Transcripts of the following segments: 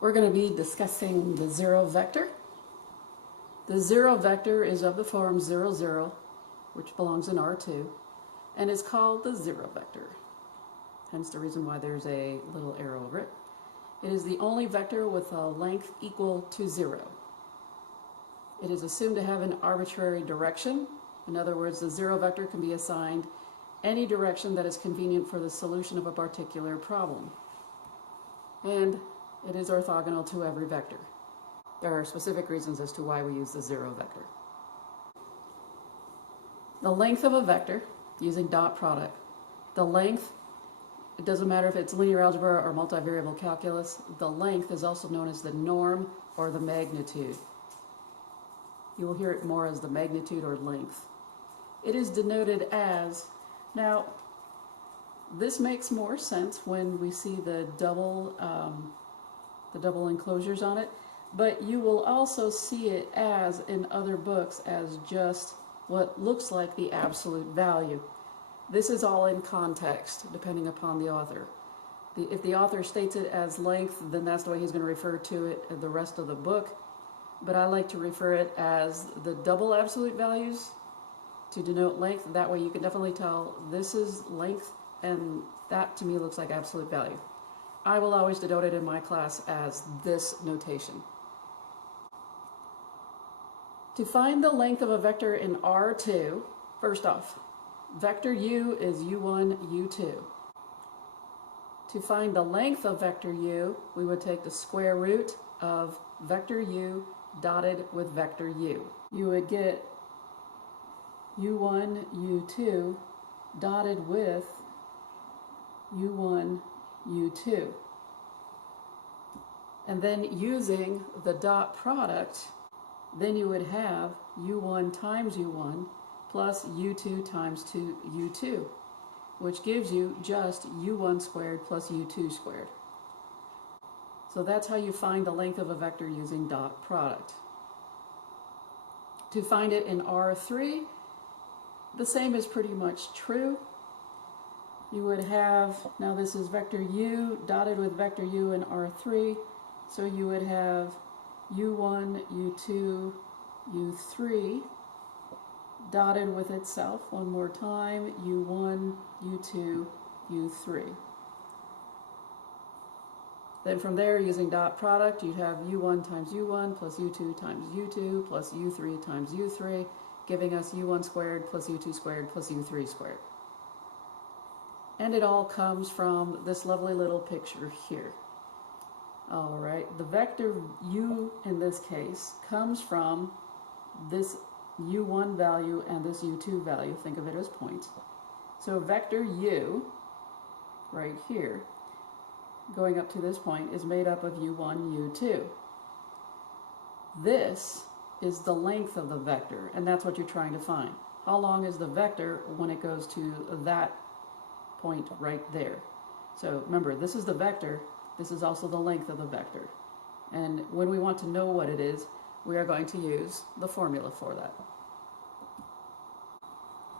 We're going to be discussing the zero vector. The zero vector is of the form 0, 0, which belongs in R2, and is called the zero vector. Hence the reason why there's a little arrow over it. It is the only vector with a length equal to 0. It is assumed to have an arbitrary direction. In other words, the zero vector can be assigned any direction that is convenient for the solution of a particular problem. And it is orthogonal to every vector. There are specific reasons as to why we use the zero vector. The length of a vector, using dot product, the length, it doesn't matter if it's linear algebra or multivariable calculus, the length is also known as the norm or the magnitude. You will hear it more as the magnitude or length. It is denoted as, now this makes more sense when we see the double enclosures on it, but you will also see it as in other books as just what looks like the absolute value. This is all in context depending upon the author. If the author states it as length, then that's the way he's going to refer to it in the rest of the book, but I like to refer it as the double absolute values to denote length. That way you can definitely tell this is length, and that to me looks like absolute value. I will always denote it in my class as this notation. To find the length of a vector in R2, first off, vector u is u1, u2. To find the length of vector u, we would take the square root of vector u dotted with vector u. You would get u1, u2 dotted with u1, u2. And then using the dot product, then you would have u1 times u1 plus u2 times u2, which gives you just u1 squared plus u2 squared. So that's how you find the length of a vector using dot product. To find it in R3, the same is pretty much true. You would have, now this is vector u dotted with vector u in R3, so you would have u1, u2, u3 dotted with itself one more time, u1, u2, u3. Then from there, using dot product, you'd have u1 times u1 plus u2 times u2 plus u3 times u3, giving us u1 squared plus u2 squared plus u3 squared. And it all comes from this lovely little picture here. All right, the vector u in this case comes from this u1 value and this u2 value. Think of it as points. So vector u, right here, going up to this point, is made up of u1, u2. This is the length of the vector, and that's what you're trying to find. How long is the vector when it goes to that point right there? So remember, this is the vector. This is also the length of the vector. And when we want to know what it is, we are going to use the formula for that.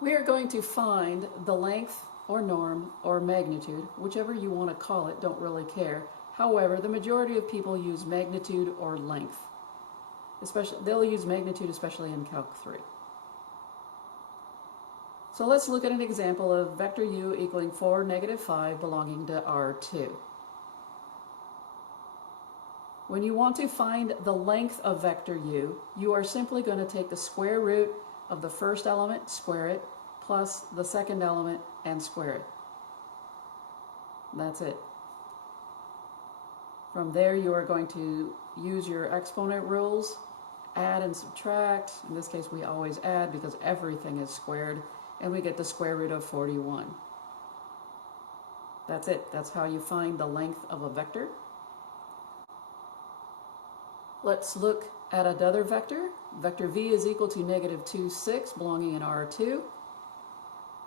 We are going to find the length or norm or magnitude, whichever you want to call it, don't really care. However, the majority of people use magnitude or length. They'll use magnitude especially in Calc 3. So let's look at an example of vector u equaling 4, negative 5 belonging to R2. When you want to find the length of vector u, you are simply going to take the square root of the first element, square it, plus the second element, and square it. That's it. From there, you are going to use your exponent rules, add and subtract. In this case, we always add because everything is squared, and we get the square root of 41. That's it. That's how you find the length of a vector. Let's look at another vector. Vector v is equal to negative 2, 6, belonging in R2.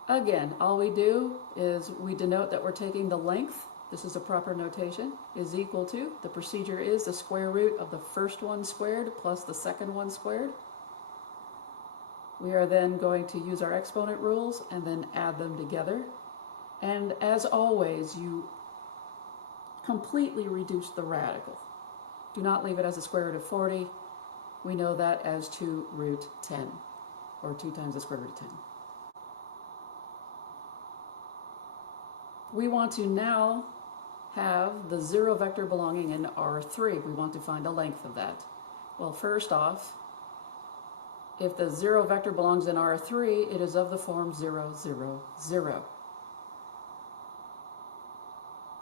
Again, all we do is we denote that we're taking the length, this is a proper notation, is equal to, the procedure is the square root of the first one squared plus the second one squared. We are then going to use our exponent rules and then add them together. And as always, you completely reduce the radical. Do not leave it as the square root of 40. We know that as 2 root 10, or 2 times the square root of 10. We want to now have the 0 vector belonging in R3. We want to find the length of that. Well, first off, if the 0 vector belongs in R3, it is of the form 0, 0, 0.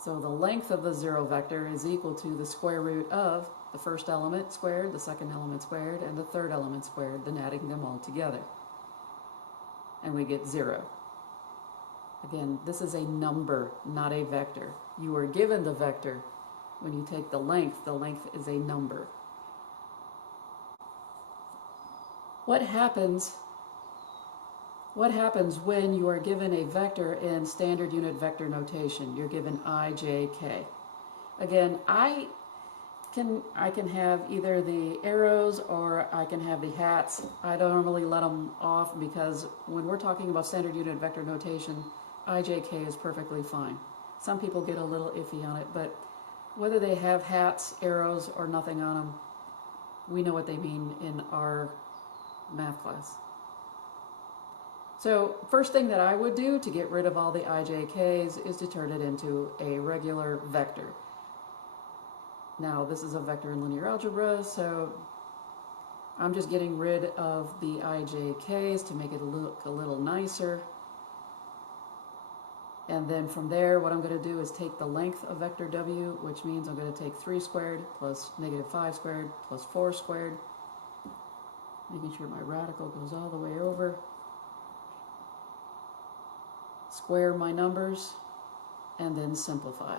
So the length of the 0 vector is equal to the square root of the first element squared, the second element squared, and the third element squared, then adding them all together. And we get 0. Again, this is a number, not a vector. You are given the vector. When you take the length is a number. What happens when you are given a vector in standard unit vector notation? You're given I, J, K. Again, I can have either the arrows or I can have the hats. I don't normally let them off because when we're talking about standard unit vector notation, I, J, K is perfectly fine. Some people get a little iffy on it, but whether they have hats, arrows, or nothing on them, we know what they mean in our math class. So first thing that I would do to get rid of all the IJKs is to turn it into a regular vector. Now this is a vector in linear algebra, so I'm just getting rid of the IJKs to make it look a little nicer. And then from there, what I'm going to do is take the length of vector W, which means I'm going to take 3 squared plus negative 5 squared plus 4 squared, making sure my radical goes all the way over. Square my numbers, and then simplify.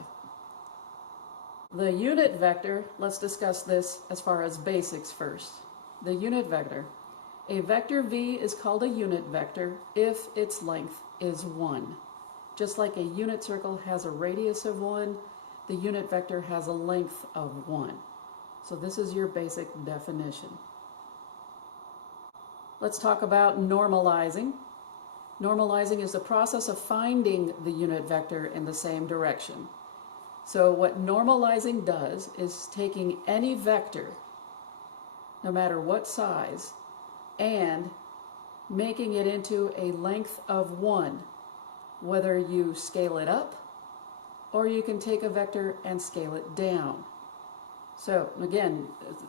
The unit vector, let's discuss this as far as basics first. The unit vector. A vector V is called a unit vector if its length is 1. Just like a unit circle has a radius of 1, the unit vector has a length of 1. So this is your basic definition. Let's talk about normalizing. Normalizing is the process of finding the unit vector in the same direction. So what normalizing does is taking any vector, no matter what size, and making it into a length of 1. Whether you scale it up, or you can take a vector and scale it down. So again,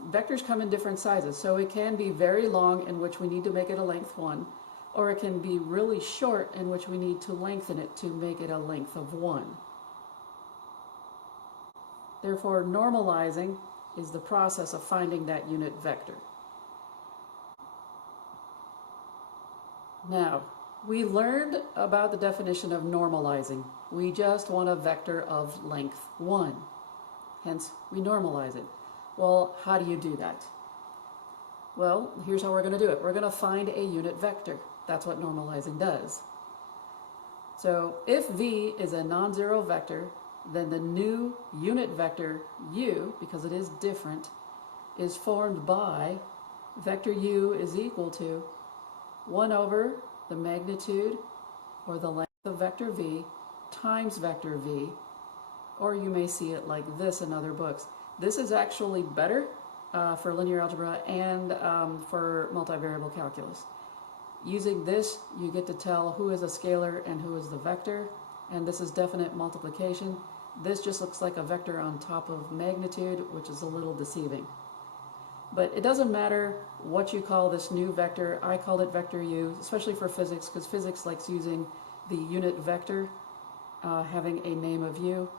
vectors come in different sizes, so it can be very long, in which we need to make it a length 1, or it can be really short, in which we need to lengthen it to make it a length of 1. Therefore, normalizing is the process of finding that unit vector. Now, we learned about the definition of normalizing. We just want a vector of length 1. Hence, we normalize it. Well, how do you do that? Well, here's how we're going to do it. We're going to find a unit vector. That's what normalizing does. So, if V is a non-zero vector, then the new unit vector U, because it is different, is formed by vector U is equal to 1 over the magnitude or the length of vector V times vector V, or you may see it like this in other books. This is actually better for linear algebra and for multivariable calculus. Using this, you get to tell who is a scalar and who is the vector, and this is definite multiplication. This just looks like a vector on top of magnitude, which is a little deceiving. But it doesn't matter what you call this new vector. I called it vector U, especially for physics, because physics likes using the unit vector, having a name of U.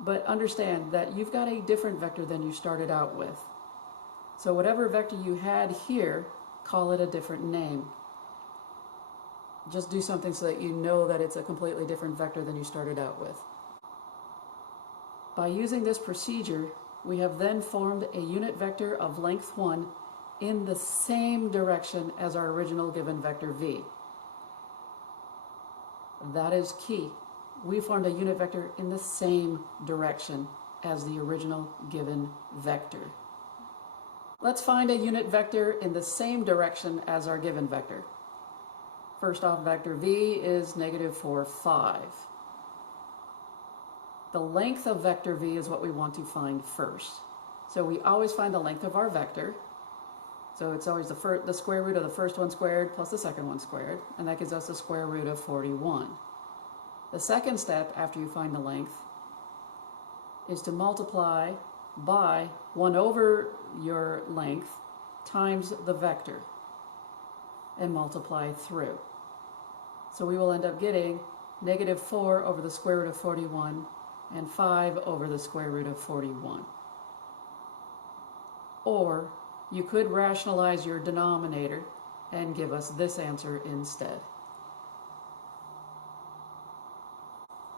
But understand that you've got a different vector than you started out with. So whatever vector you had here, call it a different name. Just do something so that you know that it's a completely different vector than you started out with. By using this procedure, we have then formed a unit vector of length 1 in the same direction as our original given vector V. That is key. We formed a unit vector in the same direction as the original given vector. Let's find a unit vector in the same direction as our given vector. First off, vector V is negative 4, 5. The length of vector V is what we want to find first. So we always find the length of our vector. So it's always the square root of the first one squared plus the second one squared, and that gives us the square root of 41. The second step after you find the length is to multiply by 1 over your length times the vector and multiply through. So we will end up getting negative 4 over the square root of 41 and 5 over the square root of 41. Or you could rationalize your denominator and give us this answer instead.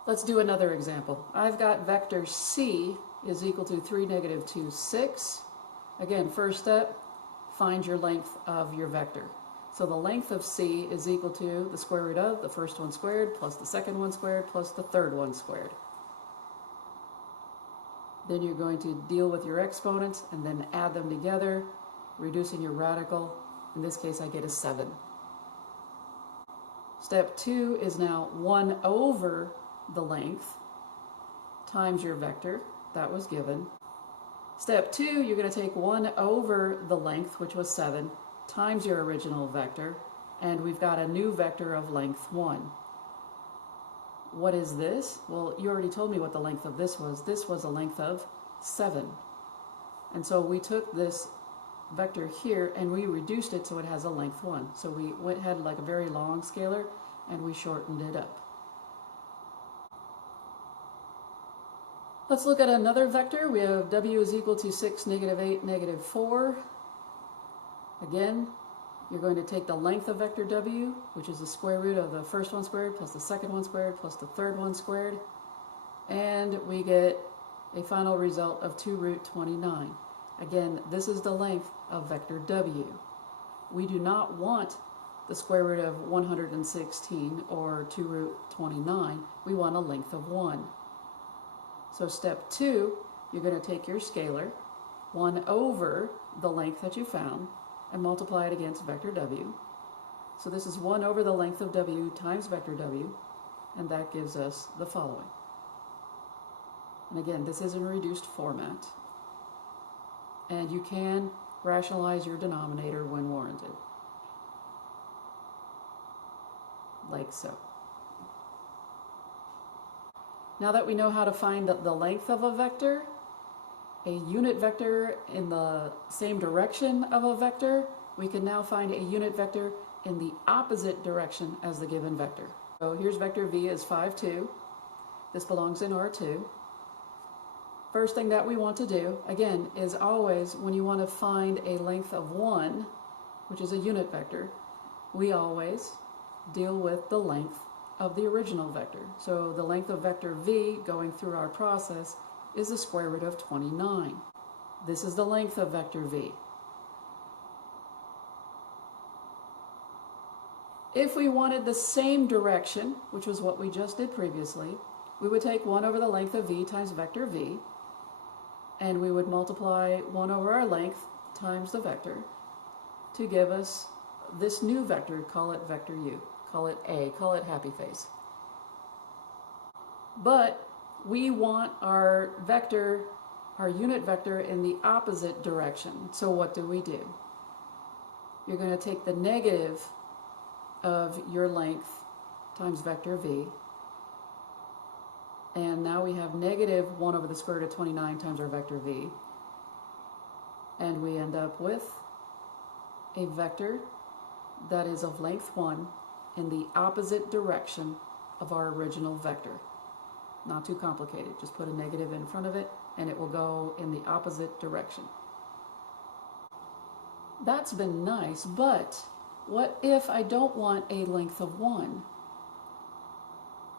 Let's do another example. I've got vector c is equal to 3, negative 2, 6. Again, first step, find your length of your vector. So the length of c is equal to the square root of the first one squared plus the second one squared plus the third one squared. Then you're going to deal with your exponents and then add them together, reducing your radical. In this case, I get a 7. Step 2 is now 1 over the length times your vector. That was given. Step 2, you're going to take 1 over the length, which was 7, times your original vector, and we've got a new vector of length 1. What is this? Well, you already told me what the length of this was. This was a length of 7. And so we took this vector here and we reduced it so it has a length 1. So we had like a very long scalar and we shortened it up. Let's look at another vector. We have w is equal to 6, negative 8, negative 4. Again, you're going to take the length of vector w, which is the square root of the first one squared plus the second one squared plus the third one squared, and we get a final result of 2 root 29. Again, this is the length of vector w. We do not want the square root of 116 or 2 root 29. We want a length of 1. So step 2, you're going to take your scalar, 1 over the length that you found, and multiply it against vector w. So this is 1 over the length of w times vector w, and that gives us the following. And again, this is in reduced format, and you can rationalize your denominator when warranted, like so. Now that we know how to find the length of a vector, a unit vector in the same direction of a vector, we can now find a unit vector in the opposite direction as the given vector. So here's vector v is 5, 2. This belongs in R2. First thing that we want to do, again, is always when you want to find a length of 1, which is a unit vector, we always deal with the length of the original vector. So the length of vector v going through our process is the square root of 29. This is the length of vector v. If we wanted the same direction, which was what we just did previously, we would take 1 over the length of v times vector v, and we would multiply 1 over our length times the vector to give us this new vector. Call it vector u. Call it A, call it happy face. But we want our vector, our unit vector, in the opposite direction. So what do? You're going to take the negative of your length times vector v, and now we have negative 1 over the square root of 29 times our vector v, and we end up with a vector that is of length 1 in the opposite direction of our original vector. Not too complicated, just put a negative in front of it and it will go in the opposite direction. That's been nice, but what if I don't want a length of 1?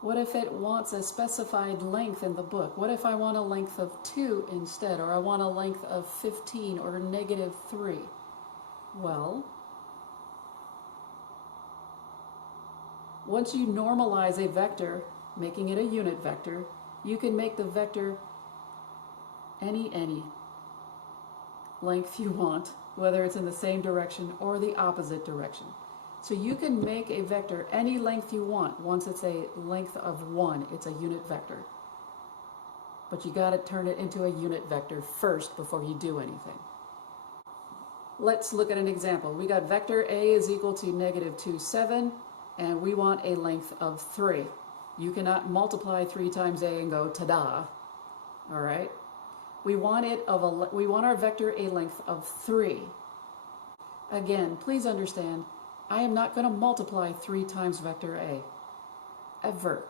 What if it wants a specified length in the book? What if I want a length of 2 instead, or I want a length of 15 or negative 3? Well, once you normalize a vector, making it a unit vector, you can make the vector any length you want, whether it's in the same direction or the opposite direction. So you can make a vector any length you want once it's a length of 1. It's a unit vector. but you got to turn it into a unit vector first before you do anything. Let's look at an example. We got vector A is equal to negative 2, 7, and we want a length of 3. You cannot multiply 3 times A and go ta-da. All right? We want our vector a length of 3. Again, please understand, I am not going to multiply 3 times vector A, ever.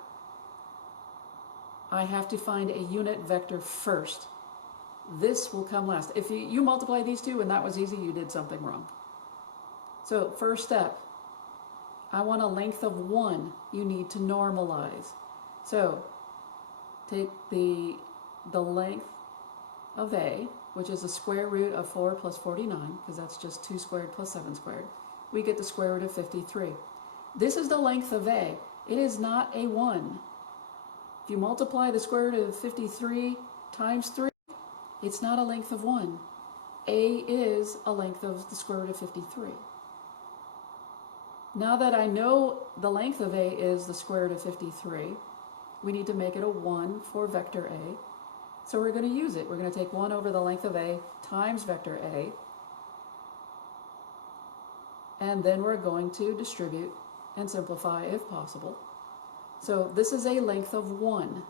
I have to find a unit vector first. This will come last. If you multiply these two and that was easy, you did something wrong. So first step, I want a length of 1. You need to normalize. So take the length of A, which is the square root of 4 plus 49, because that's just 2 squared plus 7 squared. We get the square root of 53. This is the length of A. It is not a 1. If you multiply the square root of 53 times 3, it's not a length of 1. A is a length of the square root of 53. Now that I know the length of A is the square root of 53, we need to make it a 1 for vector A. So we're going to use it. We're going to take 1 over the length of A times vector A, and then we're going to distribute and simplify if possible. So this is a length of 1.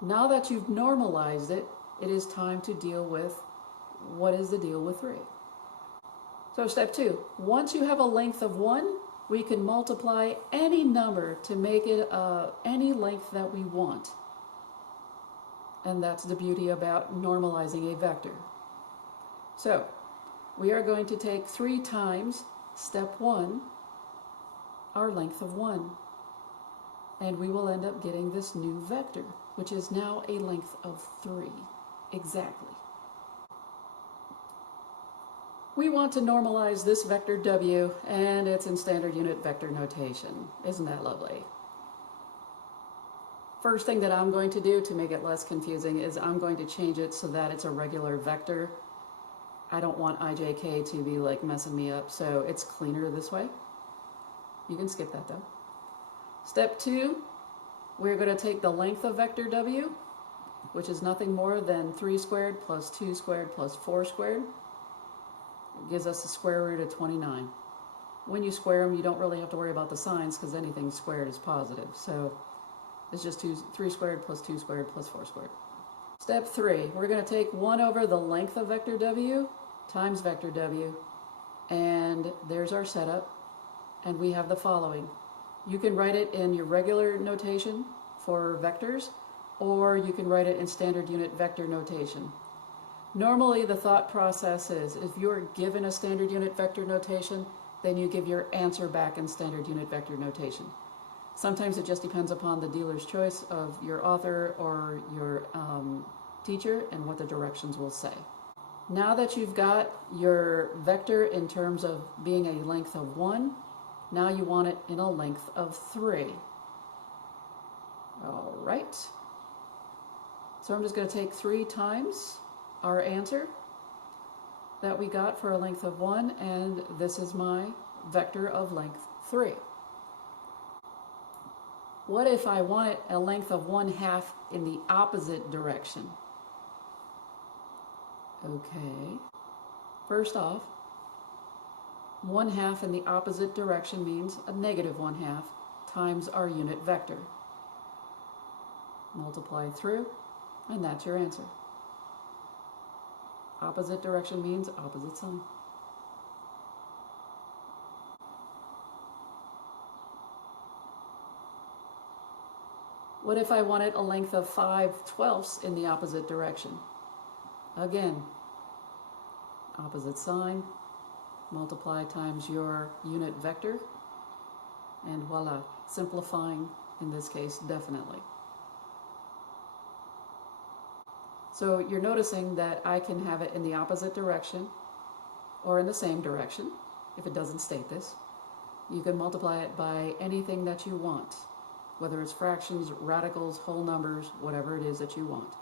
Now that you've normalized it, it is time to deal with what is the deal with 3. So step 2, once you have a length of 1, we can multiply any number to make it any length that we want. And that's the beauty about normalizing a vector. So we are going to take 3 times step 1, our length of 1. And we will end up getting this new vector, which is now a length of 3. Exactly. We want to normalize this vector W, and it's in standard unit vector notation. Isn't that lovely? First thing that I'm going to do to make it less confusing is I'm going to change it so that it's a regular vector. I don't want IJK to be like messing me up, so it's cleaner this way. You can skip that though. Step 2, we're going to take the length of vector W, which is nothing more than 3 squared plus 2 squared plus 4 squared. It gives us the square root of 29. When you square them, you don't really have to worry about the signs because anything squared is positive. So it's just 3 squared plus 2 squared plus 4 squared. Step 3, we're going to take 1 over the length of vector W times vector W, and there's our setup, and we have the following. You can write it in your regular notation for vectors, or you can write it in standard unit vector notation. Normally the thought process is if you're given a standard unit vector notation, then you give your answer back in standard unit vector notation. Sometimes it just depends upon the dealer's choice of your author or your teacher and what the directions will say. Now that you've got your vector in terms of being a length of 1, now you want it in a length of 3. All right. So I'm just going to take 3 times our answer that we got for a length of 1, and this is my vector of length 3. What if I want it a length of 1/2 in the opposite direction? Okay. First off, 1/2 in the opposite direction means a negative 1/2 times our unit vector. Multiply through, and that's your answer. Opposite direction means opposite sign. What if I wanted a length of 5/12 in the opposite direction? Again, opposite sign, multiply times your unit vector, and voila, simplifying in this case definitely. So you're noticing that I can have it in the opposite direction or in the same direction if it doesn't state this. You can multiply it by anything that you want, whether it's fractions, radicals, whole numbers, whatever it is that you want.